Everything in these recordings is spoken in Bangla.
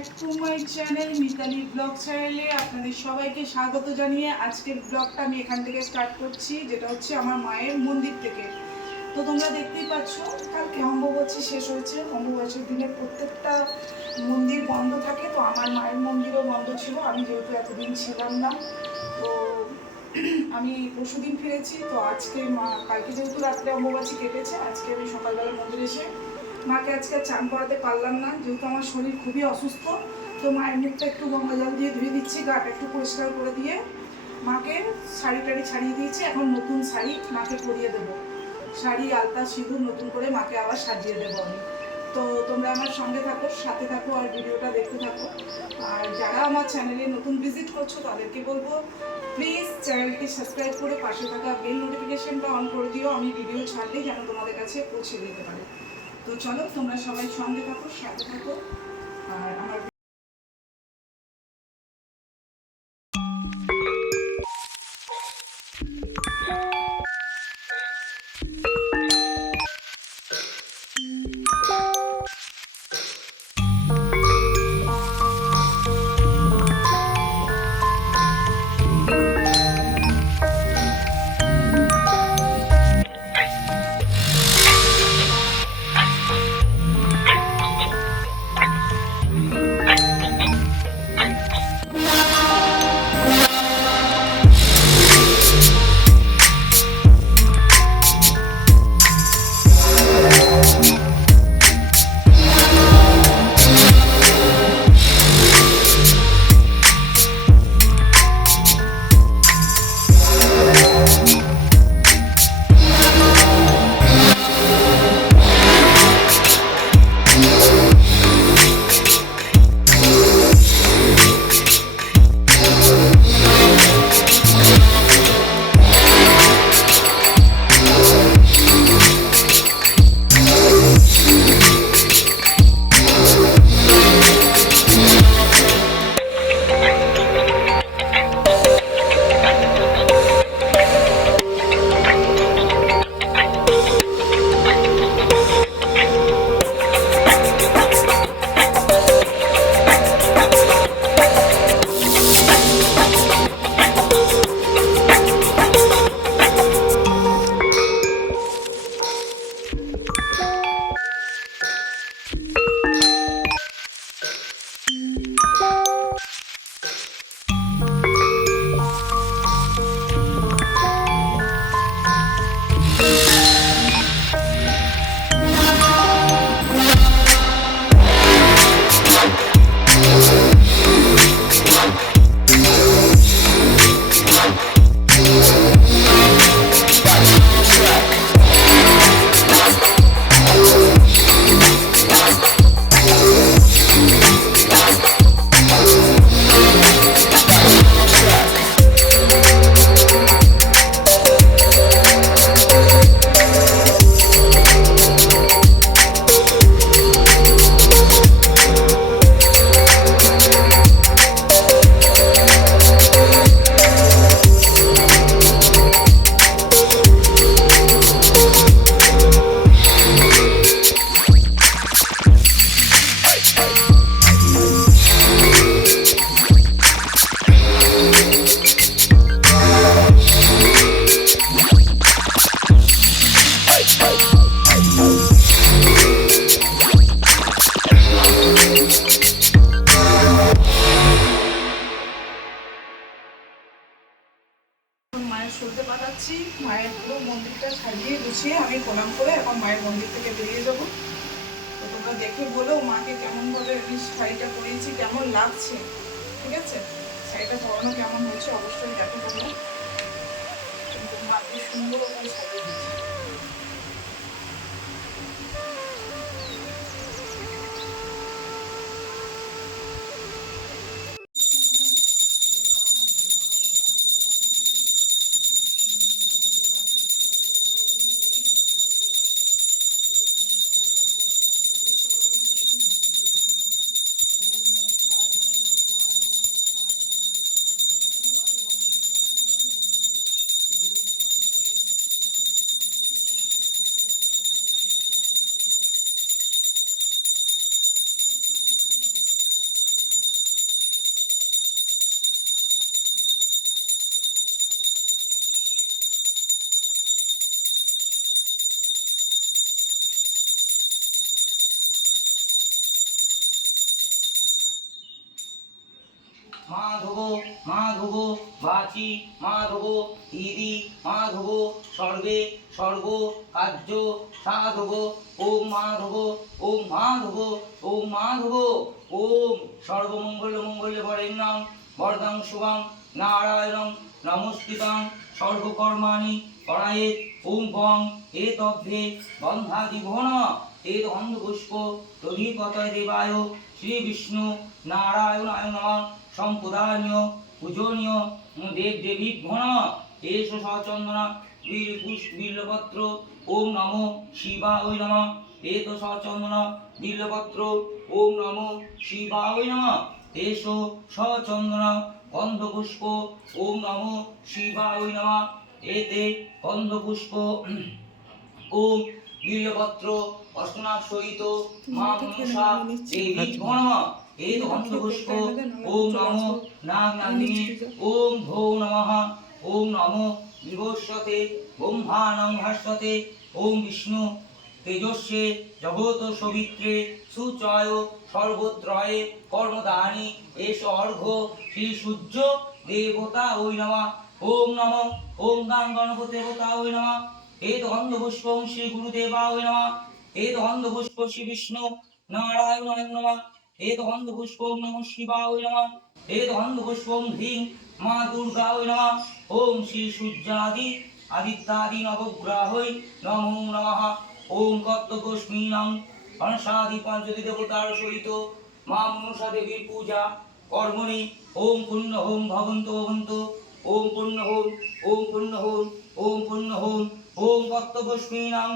Back to my channel Mitali vlog চ্যানেলে আপনাদের সবাইকে স্বাগত জানিয়ে আজকের ব্লগটা আমি এখান থেকে স্টার্ট করছি, যেটা হচ্ছে আমার মায়ের মন্দির থেকে। তো তোমরা দেখতেই পাচ্ছ, কালকে অম্বুবাচী শেষ হয়েছে। অম্বুবাচীর দিনে প্রত্যেকটা মন্দির বন্ধ থাকে, তো আমার মায়ের মন্দিরও বন্ধ ছিল। আমি যেহেতু এতদিন ছিলাম না, তো আমি পরশুদিন ফিরেছি। তো আজকে কালকে যেহেতু রাত্রে অম্বুবাচী কেটেছে, আজকে আমি সকালবেলা মন্দিরে এসে মাকে আজকে চান করাতে পারলাম না, যেহেতু আমার শরীর খুবই অসুস্থ। তো মায়ের মুখটা একটু গঙ্গা জল দিয়ে ধুয়ে দিচ্ছি, গাটা একটু পরিষ্কার করে দিয়ে মাকে শাড়ি টাড়ি ছাড়িয়ে দিয়েছি। এখন নতুন শাড়ি মাকে পরিয়ে দেবো, শাড়ি আলতা সিঁদুর নতুন করে মাকে আবার সাজিয়ে দেবো আমি। তো তোমরা আমার সঙ্গে থাকো, সাথে থাকো আর ভিডিওটা দেখতে থাকো। আর যারা আমার চ্যানেলে নতুন ভিজিট করছো তাদেরকে বলবো, প্লিজ চ্যানেলটি সাবস্ক্রাইব করে পাশে থাকা বেল নোটিফিকেশনটা অন করে দিও, আমি ভিডিও ছাড়লেই যেন তোমাদের কাছে পৌঁছে দিতে পারে। তো চলো তোমরা সবাই সঙ্গে থাকো, সাথে থাকো। আর আমার সলতে পাঠাচ্ছি। মায়ের পুরো মন্দিরটা সাজিয়ে গুছিয়ে আমি প্রণাম করে এখন মায়ের মন্দির থেকে বেরিয়ে যাবো। তো তোমরা দেখে বলো মাকে কেমনভাবে আমি শাড়িটা পরিয়েছি, কেমন লাগছে। ঠিক আছে, শাড়িটা পরানো কেমন হয়েছে অবশ্যই দেখো তোমরা। কিন্তু মাকে সুন্দর করে সাজিয়ে দিচ্ছি। মাধব মাধব বাচি মাধব ইদি মাধব সর্বে সর্ব কার্য সাধব ওম মাধব ওম মাধব ওম মাধব ওম সর্বমঙ্গল মঙ্গল বরেণ্যং বরদং শুভং নারায়ণং নমস্কৃতং সর্বকর্মাণি পরায়েৎ ওম বং এতভ্যে বন্ধাদিভো নমঃ এত অন্ধপুষ্প দধিপতয় দেবায় শ্রী বিষ্ণু নারায়ণায় নমঃ সম্প্রদানীয় পূজনীয় দেব দেবীভ্যো নমঃ এষ সচন্দনা বিল্বপত্র ওম নমো শিবায় নমঃ এত সচন্দনা বিল্বপত্র ওম নমো শিবায় নমঃ এষ সচন্দনা গন্ধপুষ্প ওম নমো শিবায় নমঃ এতে গন্ধপুষ্প ওম বিল্বপত্র অষ্টনাগ সহিত মা মনসা দেবীভ্যো নমঃ এত গন্ধপুষ্প ওম নমো নাগনাগিনী ওম ভো নমঃ ওম নমো বিভস্বতে ব্রহ্মাণং ভাস্বতে ওম বিষ্ণু তেজস্বে জগত সবিত্রে সুচয় সর্বত্রয়ে কর্মদানি এষ অর্ঘ্য শ্রী সূর্য দেবতা ওই নমঃ ওম নমঃ ওম গাং গণপতি দেবতা ওই নমঃ এত গন্ধপুষ্পং শ্রী গুরুদেবা ওই নমঃ এত গন্ধপুষ্প শ্রী বিষ্ণু নারায়ণায় নমঃ এত গন্ধপুষ্পং নমঃ শিবায় নমঃ এত গন্ধপুষ্পং হ্রিং মা দুর্গা ওই নমঃ ওম শ্রী সূর্যাদি আদিত্যাদি নবগ্রহৈ নমো নমঃ ওম কর্তব্যস্মিনং হংসাদি পঞ্চতি দেবতার সহিত মা মনসা দেবীর পূজা কর্মণি ওম পুণ্য হোম ভবন্তু ভবন্তু ওম পুণ্য হোম ওম পুণ্য হোম ওম পুণ্য হোম ওম কর্তব্যস্মিনং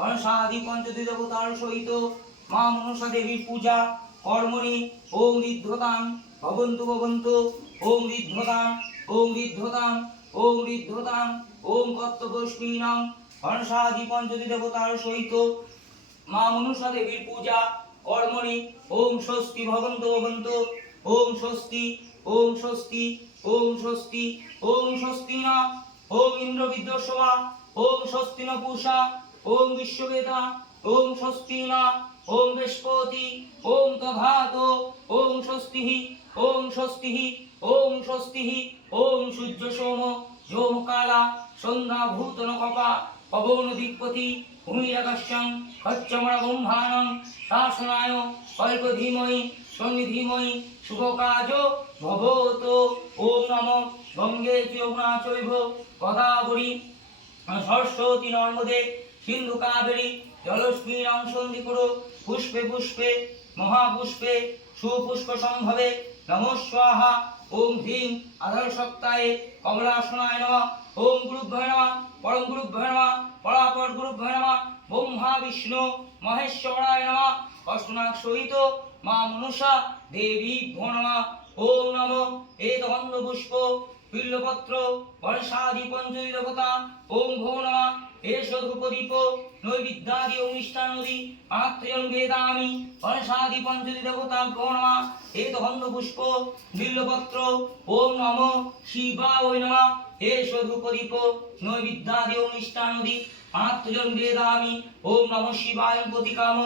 হংসাদি পঞ্চতি দেবতার সহিত মা মনসা দেবীর পূজা কর্মণি ওম ঋদ্ধতাং ভবন্তু ভবন্তু ওম ঋদ্ধতাং ওম ঋদ্ধতাং ওম ঋদ্ধতাং ওম কর্তব্যস্মিনং হংসাদি পঞ্চতি দেবতার সহিত মা মনসা দেবীর পূজা কর্মণি ওম স্বস্তি ভবন্তু ভবন্তু ওম স্বস্তি ওম স্বস্তি ওম স্বস্তি ওম স্বস্তি না ওম ইন্দ্র বিদ্যস্বা ওম স্বস্তি ন পূষা ওম বিশ্ববেদা ওম স্বস্তি না ওম বৃহস্পতি ওম তথাতো ওম স্বস্তিঃ ওম স্বস্তিঃ ওম স্বস্তিঃ ওম সূর্য সোম যোমকালা সন্ধ্যা ভূতন কপা পবন দিকপতি ভূমিরাকাশ্যং হচ্চমর ব্রহ্মাণং শাসনায় কল্প ধীমহি সন্নিধিমহি শুভকাজ ভবত ওম নমঃ গঙ্গে যমুনা চৈব গোদাবরী সরস্বতী নর্মদে সিন্ধু কাবেরী জলস্মিনং সন্ধিকুরু পুষ্পে পুষ্পে মহাপুষ্পে সুপুষ্প সম্ভবে নমঃ স্বাহা ওম হ্রিং আধার সপ্তাহে কমলাসনায় নমঃ ওম গুরুভ্যো নমঃ পরম গুরুভ্যো নমঃ পরাপর গুরুভ্যো নমঃ ব্রহ্মা বিষ্ণু মহেশ্বরায় নমঃ অষ্টনাগ সহিত মা মনসা দেবীভ্যো নমঃ ওম নমঃ এত গন্ধপুষ্প বিল্বপত্র বর্ষাদি পঞ্চতি দেবতা ওম ভো নমঃ এষ ধূপদীপ নৈবেদ্যাদি অনুষ্ঠানাদি আত্ময়ং বেদামি বর্ষাদি পঞ্চতি দেবতা ভো নমঃ এত গন্ধপুষ্প বিল্বপত্র ওম নমঃ শিবায় নমঃ এষ ধূপদীপ নৈবেদ্যাদি অনুষ্ঠানাদি আত্ময়ং বেদামি ওম নমঃ শিবায় প্রতিকাম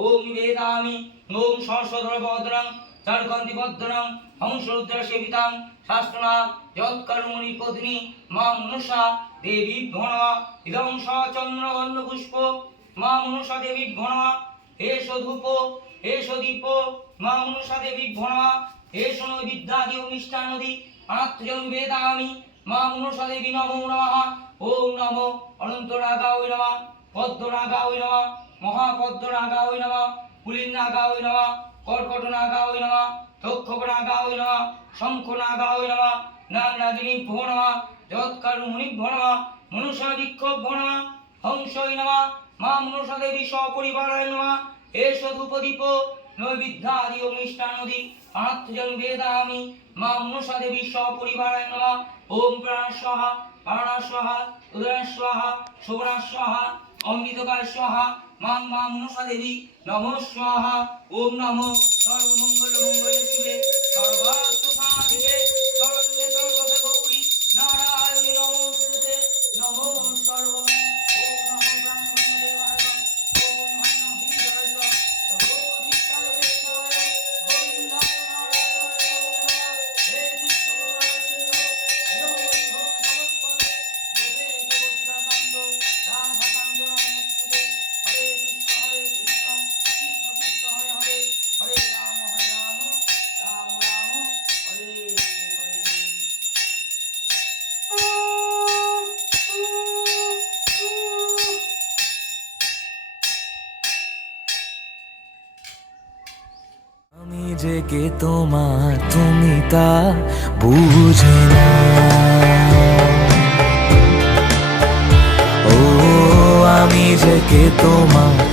ওম নিবেদামি ওম সহস্রধর বদ্রং চারকান্তি বদ্রং হংসরুদ্র সেবিতাং শাস্ত্রনাথ যৎকর্মণি পত্নী মা মনসা দেবীভ্যো নমঃ ইদং সচন্দ্র গন্ধপুষ্প মা মনসা দেবীভ্যো নমঃ এষ ধূপ এষ দীপ মা মনসা দেবীভ্যো নমঃ এষ নৈবেদ্যাদি অনুষ্ঠানাদি আত্ময়ং বেদামি মা মনসা দেবী নমো নমঃ ওম নমো অনন্তনাগায় নমঃ পদ্মনাগায় নমঃ মহাপদ্মনাগায় নমঃ পুলিন্নাগায় নমঃ কর্কটনাগায় নমঃ তক্ষকনাগায় নমঃ শঙ্খনাগায় নমঃ নাগনাগিনীভ্যো নমঃ যৎকর্মণিভ্যো নমঃ মনসা বিক্ষোভ্যো নমঃ হংসৈ নমঃ মা মনসা দেবী সপরিবারায় নমঃ এষ ধূপদীপ নৈবেদ্যাদি অনুষ্ঠানাদি আত্ময়ং বেদামি মা মনসা দেবী সপরিবারায় নমঃ ওম প্রাণ স্বাহা প্রাণা স্বাহা উদয় স্বাহা শোভনা স্বাহা অমৃতকায় স্বাহা মা মনসা দেবী নমঃ স্বাহা ওম নমঃ সর্বমঙ্গল মঙ্গলে শিবে সর্বার্থ সাধিকে শরণ্যে সর্বদা গৌরী নারায়ণী নমস্তুতে নমঃ সর্বম ওম নমঃ ব্রহ্মণে দেবায় ওম নমঃ হৃদয় জগদীশায় দেবায় গোবিন্দায় নারায়ণায় নমঃ হে যে কে তোমার তুমি তা বুঝে না। ও আমি যে কে তোমার